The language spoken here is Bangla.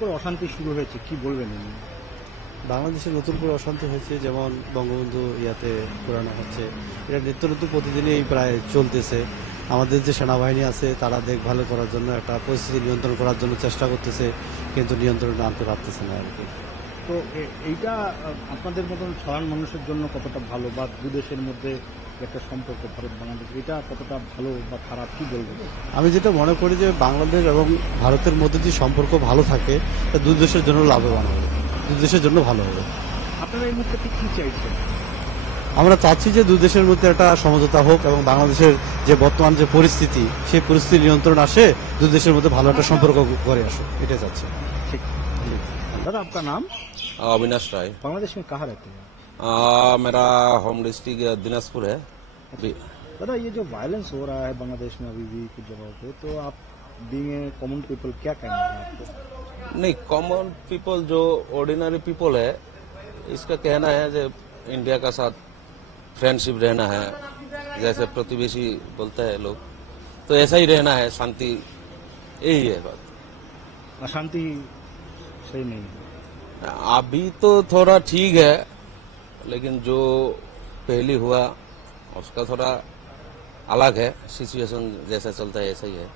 করে অশান্তি শুরু হয়েছে, কি বলবেন? বাংলাদেশে নতুন করে অশান্তি হয়েছে, যেমন বঙ্গবন্ধু ইয়াতে পুরানো হচ্ছে, এটা নিত্য নতুন প্রতিদিনই প্রায় চলতেছে। আমাদের যে সেনাবাহিনী আছে তারা দেখভাল করার জন্য, একটা পরিস্থিতি নিয়ন্ত্রণ করার জন্য চেষ্টা করতেছে, কিন্তু নিয়ন্ত্রণে আনতে পারতেছে না আর কি। তো এইটা আপনাদের মতন সাধারণ মানুষের জন্য কতটা ভালো, বা দু দেশের মধ্যে একটা সম্পর্ক ভারত বাংলাদেশ, এটা কতটা ভালো বা খারাপ, কি বলবেন? আমি যেটা মনে করি যে বাংলাদেশ এবং ভারতের মধ্যে যদি সম্পর্ক ভালো থাকে, তা দুই দেশের জন্য লাভবান হবে, দুই দেশের জন্য ভালো হবে। আপনারা এই মুহূর্তে ঠিক কি চাইছেন? আমরা চাচ্ছি যে দুই দেশের মধ্যে একটা সমঝোতা হোক এবং বাংলাদেশের যে বর্তমান যে পরিস্থিতি, সেই পরিস্থিতি নিয়ন্ত্রণ আসে, দুই দেশের মধ্যে ভালো একটা সম্পর্ক করে আসে, এটাই চাচ্ছি। ठीक। दादा आपका नाम? अविनाश राय। बांग्लादेश में कहाँ रहते हैं? मेरा होम डिस्ट्रिक्ट दिनाजपुर है। दादा ये जो वायलेंस हो रहा है बांग्लादेश में अभी भी कुछ जगहों पे, तो आप बीइंग ए कॉमन पीपल क्या कहना है आपको? नहीं, कॉमन पीपल जो ऑर्डिनरी पीपल है, इसका कहना है कि इंडिया का साथ फ्रेंडशिप रहना है, जैसे प्रतिवेशी बोलते हैं लोग, तो ऐसा ही रहना है, शांति, यही है बात। अशांति सही नहीं है। अभी तो थोड़ा ठीक है, लेकिन जो पहले हुआ उसका थोड़ा अलग है, सिचुएशन जैसा चलता है ऐसा ही है।